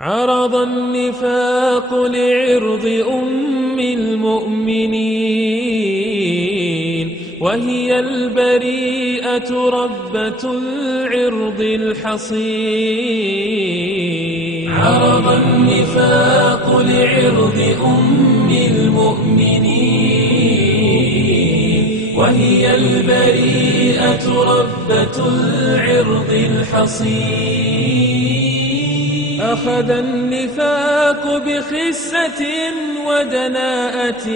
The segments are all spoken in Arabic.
عرض النفاق لعرض أم المؤمنين وهي البريئة ربة العرض الحصين. عرض النفاق لعرض أم المؤمنين وهي البريئة ربة العرض الحصين. أخذ النفاق بخسة ودناءة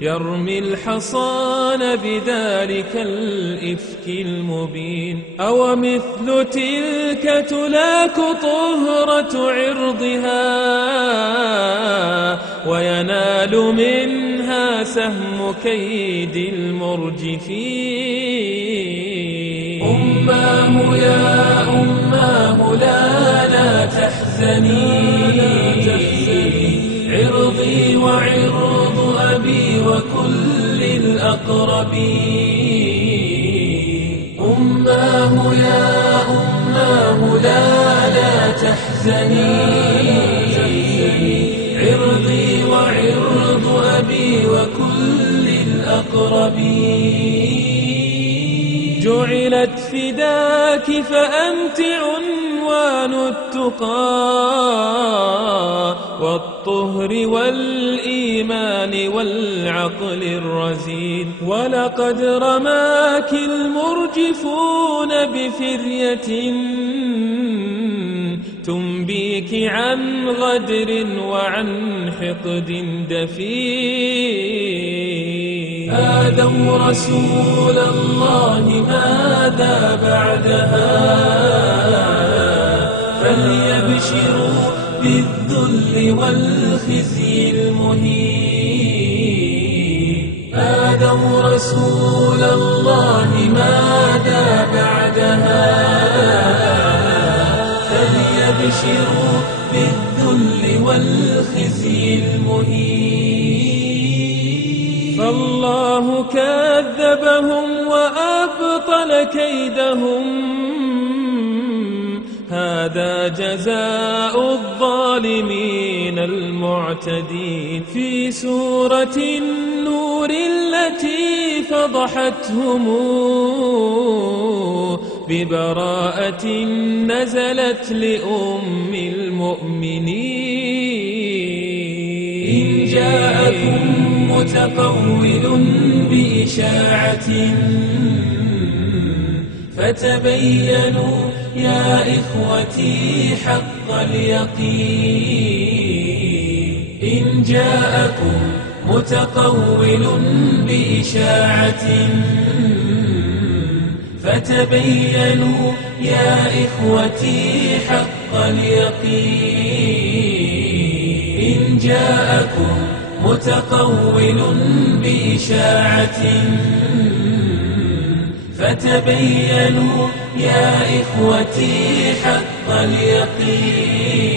يرمي الحصان بذلك الإفك المبين. أو مثل تلك تلاك طهرة عرضها وينال منها سهم كيد المرجفين. أماه يا أماه لا تحزني، عرضي وعرض أبي وكل الأقربين. أماه يا أماه لا تحزني، عرضي وعرض أبي وكل الأقربين. جعلت فداك فأنت عنوان التقى والطهر والإيمان والعقل الرزين. ولقد رماك المرجفون بفرية تنبيك عن غدر وعن حقد دفين. آذوا رسول الله ماذا بعدها، فليبشروا بالذل والخزي المهين. آذوا رسول الله ماذا بعدها، فليبشروا بالذل والخزي المهين. فالله كذبهم وأبطل كيدهم، هذا جزاء الظالمين المعتدين. في سورة النور التي فضحتهم ببراءة نزلت لأم المؤمنين. إن جاءكم متقول بإشاعة فتبينوا يا إخوتي حق اليقين. إن جاءكم متقول بإشاعة فتبينوا يا إخوتي حق اليقين. إن جاءكم متقول بإشاعة فتبينوا يا إخوتي حق اليقين.